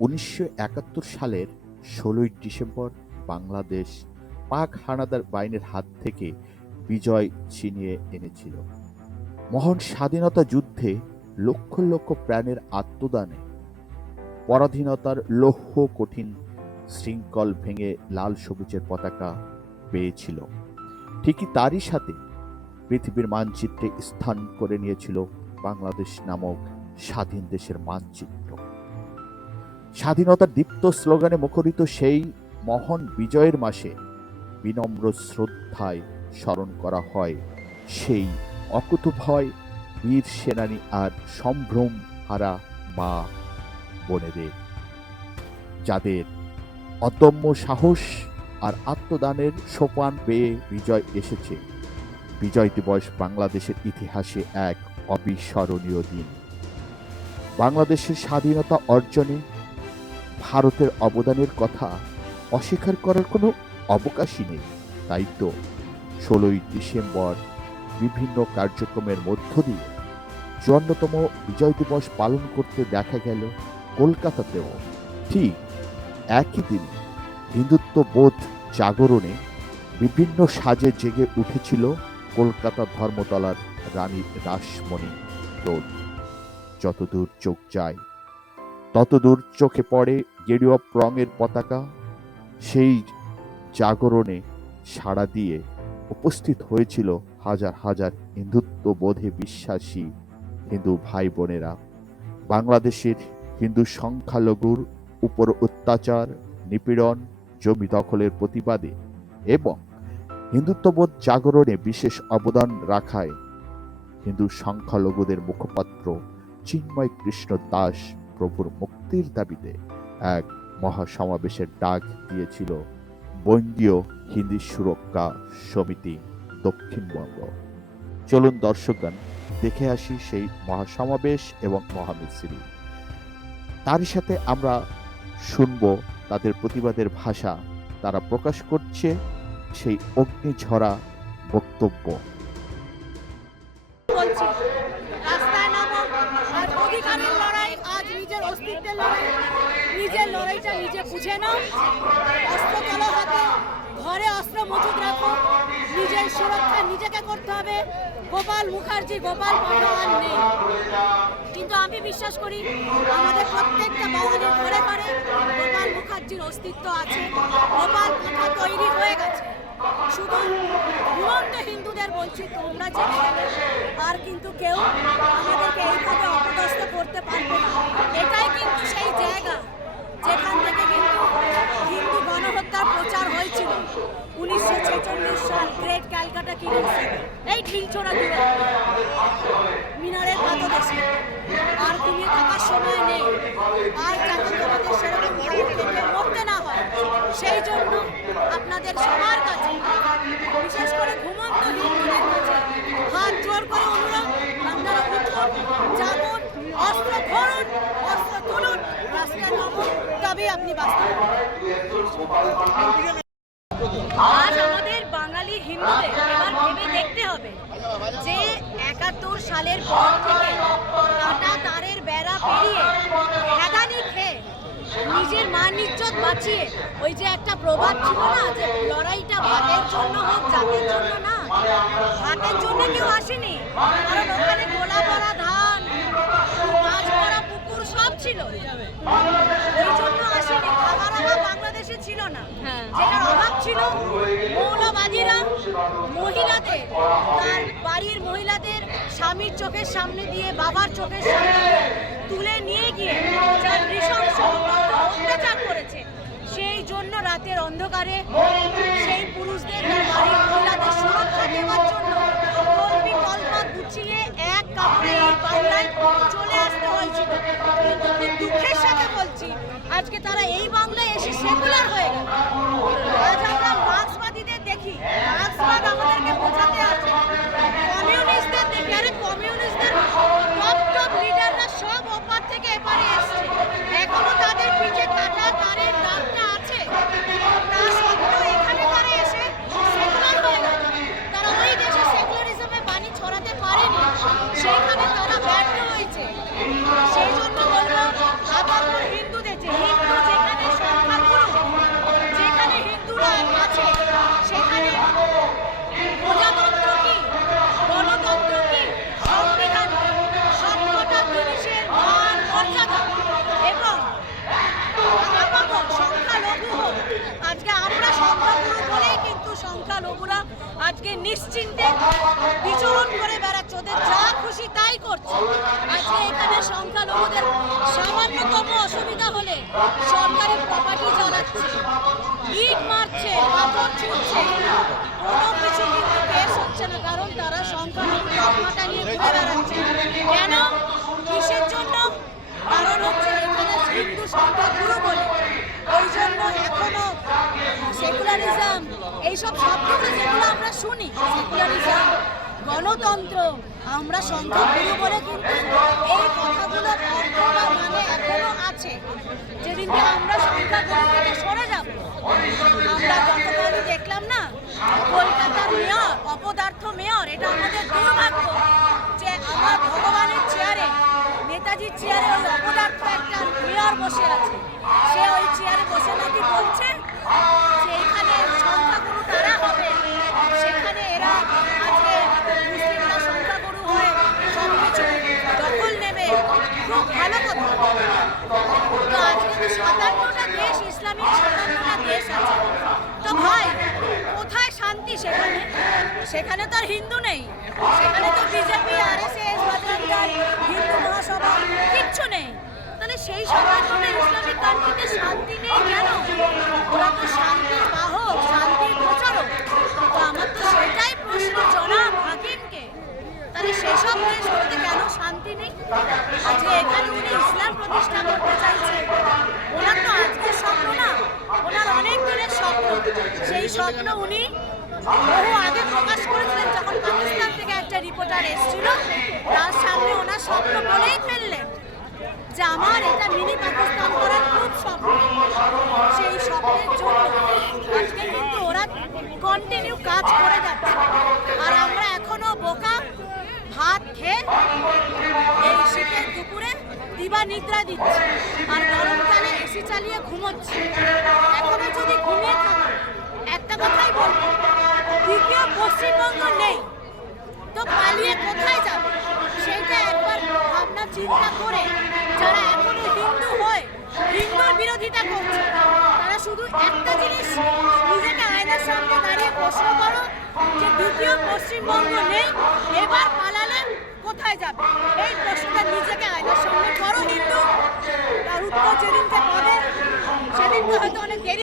উনিশশো একাত্তর সালের ষোলোই ডিসেম্বর বাংলাদেশ পাক হানাদার বাহিনীর হাত থেকে বিজয় ছিনিয়ে এনেছিল। মহান স্বাধীনতা যুদ্ধে লক্ষ লক্ষ প্রাণের আত্মদানে পরাধীনতার লৌহ কঠিন শৃঙ্খল ভেঙে লাল সবুজের পতাকা পেয়েছিল। ঠিকই তারই সাথে পৃথিবীর মানচিত্রে স্থান করে নিয়েছিল বাংলাদেশ নামক স্বাধীন দেশের মানচিত্র। স্বাধীনতার দীপ্ত স্লোগানে মুখরিত সেই মহান বিজয়ের মাসে বিনম্র শ্রদ্ধায় স্মরণ করা হয়। সেই অকুতভয় বীর সেনানী আর সম্ভ্রম হারা মা বোনেদের, যাদের অদম্য সাহস আর আত্মদানের সোপান পেয়ে বিজয় এসেছে। বিজয় দিবস বাংলাদেশের ইতিহাসে এক অবিস্মরণীয় দিন। বাংলাদেশের স্বাধীনতা অর্জনে ভারতের অবদানের কথা অস্বীকার করার কোনো অবকাশই নেই। তাই তো ষোলোই ডিসেম্বর বিভিন্ন কার্যক্রমের মধ্য দিয়ে চুয়ান্নতম বিজয় দিবস পালন করতে দেখা গেল কলকাতাতেও। ঠিক একই দিন হিন্দুত্ব বোধ জাগরণে বিভিন্ন সাজে জেগে উঠেছিল কলকাতা ধর্মতলার রানী রাসমণি রোড। যতদূর চোখ যায় ততদূর চোখে পড়ে গেরুয়া রঙের পতাকা, সেই জাগরণে সাড়া দিয়ে উপস্থিত হয়েছিল হাজার হাজার হিন্দুত্ব বোধে বিশ্বাসী হিন্দু ভাই বোনেরা বাংলাদেশের হিন্দু সংখ্যালঘুর উপর অত্যাচার, নিপীড়ন, জমি দখলের প্রতিবাদে এবং হিন্দুত্ববোধ জাগরণে বিশেষ অবদান রাখায় হিন্দু সংখ্যালঘুদের মুখপাত্র চিন্ময় কৃষ্ণ দাস প্রভুর মুক্তির দাবিতে এক মহাসমাবেশের ডাক দিয়েছিল বঙ্গীয় হিন্দি সুরক্ষা সমিতি দক্ষিণবঙ্গ। চলুন দর্শকগণ, দেখে আসি সেই মহাসমাবেশ এবং মহামিছিল। তারই সাথে আমরা শুনব তাদের প্রতিবাদের ভাষা, তারা প্রকাশ করছে সেই অগ্নিঝরা বক্তব্য। নিজের অস্তিত্বের লড়াই, নিজের লড়াইটা নিজে বুঝে নাও। অস্ত্র তোলো হাতে, ঘরে অস্ত্র মজুদ রাখো, নিজের সুরক্ষা নিজেকে করতে হবে। গোপাল মুখার্জি, গোপাল পাঠাওয়ান নেই। কিন্তু আমি বিশ্বাস করি, আমাদের প্রত্যেকটা বাঙালির ঘরে ঘরে গোপাল মুখার্জির অস্তিত্ব আছে। গোপাল পাঠা তৈরি হয়ে গেছে। শুধু ঘুমন্ত হিন্দুদের বলছি, তোমরা যে আর কিন্তু কেউ আমাদেরকে এইভাবে অপদস্থ করতে পারবে না। এটাই কিন্তু সেই জায়গা যেখান থেকে কিন্তু হিন্দু গণহত্যার প্রচার হয়েছিল উনিশশো ছেচল্লিশ সাল গ্রেট ক্যালকাটা কিলিং এই ঢিলছোড়া দিবস মিনারের পাদদেশে। আর তুমি থাকার সময় নেই। আর যাতে তোমাদের সেরকম ভাবে খেতে মরতে না হয় সেই জন্য আপনাদের সবার কাছে বিশেষ করে ঘুমন্ত হিন্দুদের কাছে হাত জোর করে অনুরোধ আপনারা উঠুন জাগুন অস্ত্র ধরুন অস্ত্র তুলুন রাস্তায় নামুন তবেই আপনি আজ আমাদের বাঙালি হিন্দুদের এবার ভেবে দেখতে হবে যে একাত্তর সালের পর থেকে কাটা তারের বেড়া পেরিয়ে হেদানি খেয়ে নিজের মান ইজ্জত বাঁচিয়ে ওই যে একটা প্রবাদ ছিল না যে লড়াইটা ভাতের জন্য হোক জাতির জন্য না ভাতের জন্য কেউ আসেনি। কারণ ওখানে গোলা ভরা ধান মাছ ভরা পুকুর সব ছিল। ওই জন্য আসেনি খাবার অভাব বাংলাদেশে ছিল না যেটার অভাব ছিল। মৌলবাদীরা মহিলাদের, তার বাড়ির মহিলাদের স্বামীর চোখের সামনে দিয়ে বাবার চোখের সামনে তুলে নিয়ে গিয়ে যার নৃশংস অত্যাচার করেছে, সেই জন্য রাতের অন্ধকারে সেই পুরুষদের, তার বাড়ির মহিলাদের সুরক্ষা দেওয়ার জন্য কল্পি গুছিয়ে এক কাপড়ে এই চলে আসতে হয়েছিল। কিন্তু দুঃখের সাথে বলছি, আজকে তারা এই বাংলায় এসে সেকুলার হয়ে গেল আজ আমরা মার্ক্সবাদীদের দেখি মার্ক্সবাদ আমাদেরকে বোঝাতে আছে কমিউনিস্টদের দেখি আরে কমিউনিস্টদের টপ টপ লিডাররা সব ওপার থেকে এপারে এসছে এখনও তাদের পিঠে কাটা তারের দাগটা আছে তা সত্ত্বেও এখানে তারা এসে সেকুলার হয়ে গেল তারা ওই দেশে সেকুলারিজমে বাণী ছড়াতে পারেনি সেইখানে তারা ব্যর্থ হয়েছে সেই জন্য বলব আপাতত হিন্দুদের যে হিন্দু আজকে নিশ্চিন্তে বিচরণ করে বেড়াচ্ছে। ওদের যা খুশি তাই করছে। আজকে এখানে সংখ্যালঘুদের সামান্যতম অসুবিধা হলে সরকারি প্রপার্টি জ্বালাচ্ছে, ইট মারছে, পাথর ছুটছে কোনো কিছু কিন্তু কেস হচ্ছে না, কারণ তারা সংখ্যালঘু তকমাটা নিয়ে ঘুরে বেড়াচ্ছে। কেন? কিসের জন্য? কারণ হচ্ছে এখানে হিন্দু সংখ্যাগুরু বলে। ওই জন্য এখনও সেকুলারিজম এইসব শব্দগুলো যেগুলো আমরা শুনি। সেকুলারিজম গণতন্ত্র। আমরা সংখ্যা গুরু বলে কিন্তু এই কথাগুলো অর্থ বা মানে এখনও আছে। যেদিনকে আমরা সংখ্যা গুরু থেকে সরে যাব, আমরা গতকালই দেখলাম না, কলকাতার মেয়র, অপদার্থ মেয়র, এটা আমাদের দুর্ভাগ্য যে আমার ভগবানের চেয়ারে নেতাজির চেয়ারে ওই অপদার্থ একটা মেয়র বসে আছে। সে ওই চেয়ারে বসে নাকি বলছে যে এখানে সংখ্যাগুরু তারা হবে সেখানে এরা আজকে মুসলিমরা সংখ্যাগুরু হয়ে সব কিছু দখল নেবে খুব ভালো কথা তো আজকে তো সাতান্নটা দেশ ইসলামিক সাতান্নটা দেশ আছে তো ভাই কোথায় শান্তি সেখানে সেখানে তো আর হিন্দু নেই। সেখানে তো BJP R S S Hindu Mahasabha, কিচ্ছু নেই। তাহলে সেই সাতান্নটা ইসলামিক কান্ট্রিতে শান্তি নেই কেন? ওরা তো শান্তির বাহক, শান্তির প্রচারক। তো আমার তো সেটাই প্রশ্ন জনাব হাকিমকে। তাহলে সেসব দেশগুলোতে কেন শান্তি নেই? আজকে এখানে উনি ইসলাম প্রতিষ্ঠা করতে চাইছে ওনার তো আজকের স্বপ্ন না, ওনার অনেক দিনের স্বপ্ন। সেই স্বপ্ন উনি বহু আগে প্রকাশ করেছিলেন যখন পাকিস্তান থেকে একটা রিপোর্টার এসেছিল। তার সামনে ওনার স্বপ্ন বলেই ফেললেন যে আমার এটা মিনি পাকিস্তান করার খুব স্বপ্ন। সেই স্বপ্নের জন্য আজকে কিন্তু ওরা কন্টিনিউ কাজ করে যাচ্ছে। আর আমরা এখনও বোকা, ভাত খেয়ে এই শীতের দুপুরে দিবা নিদ্রা দিচ্ছি। আর গরমকালে এসি চালিয়ে ঘুমোচ্ছি। এখনও তো পালিয়ে কোথায় যাবে? সেইটা একবার ভাবনা চিন্তা করে যারা এখনও হিন্দু হয়ে হিন্দুর বিরোধিতা করছে, তারা শুধু একটা জিনিস নিজেকে আয়নার সামনে দাঁড়িয়ে প্রশ্ন করো যে দ্বিতীয় পশ্চিমবঙ্গ নেই, এবার পালালে কোথায় যাবে? এই প্রশ্নটা নিজেকে আয়নার সামনে করো, হিন্দু। তার উত্তর যেদিনকে পাবে, সেদিনকে হয়তো অনেক দেরি